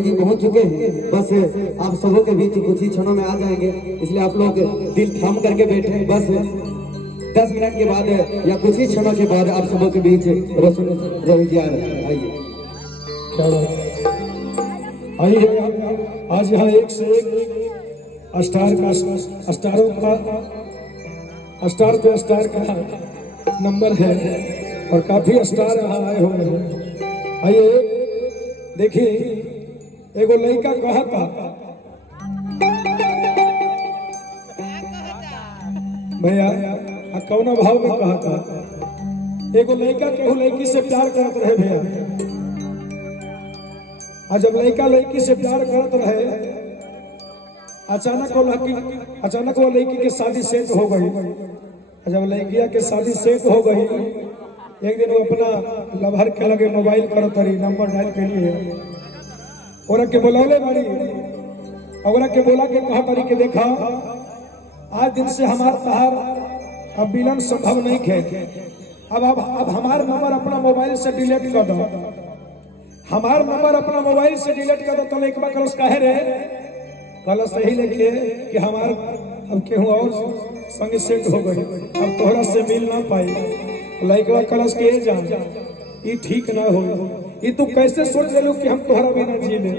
जी पहुंच चुके हैं। बस आप सबों के बीच कुछ ही क्षणों में आ जाएंगे, इसलिए आप लोग दिल थाम करके बैठे। बस 10 मिनट के बाद या कुछ ही क्षणों के बाद आप सबों के बीच रोहित जी आइए। आइए आज यहाँ एक से एक स्टार पे स्टार का नंबर है और काफी स्टार यहाँ आए हुए हैं। आइए देखिए, एगो लड़का कहा था भैया कौना भाव में कहा था, एगो लड़का केहू लड़की से प्यार करत रहे भैया। आज जब लड़का लड़की से प्यार करत रहे, अचानक वो लड़की की शादी सेट हो गई। जब लड़किया के शादी सेट हो गई, एक दिन वो अपना लवहर के लगे मोबाइल करत रही, नंबर डायल कर लिए और के बोलौले बाड़ी और के बोला के कहा तारी के देखा आज दिन से हमार तहार अब मिलन संभव नहीं है। अब हमार नंबर अपना मोबाइल से डिलीट कर दो, हमार नंबर अपना मोबाइल से डिलीट कर दो। तो एक बार कलश काहे रे, कलश सही लिखे कि हमार अब केहू और संग सेट हो गई, अब तोहरा से मिल ना पाई। लइकवा कलश के जान ई ठीक ना हो, ई तू कैसे सोच ले कि हम तोहरा बिना जी ले।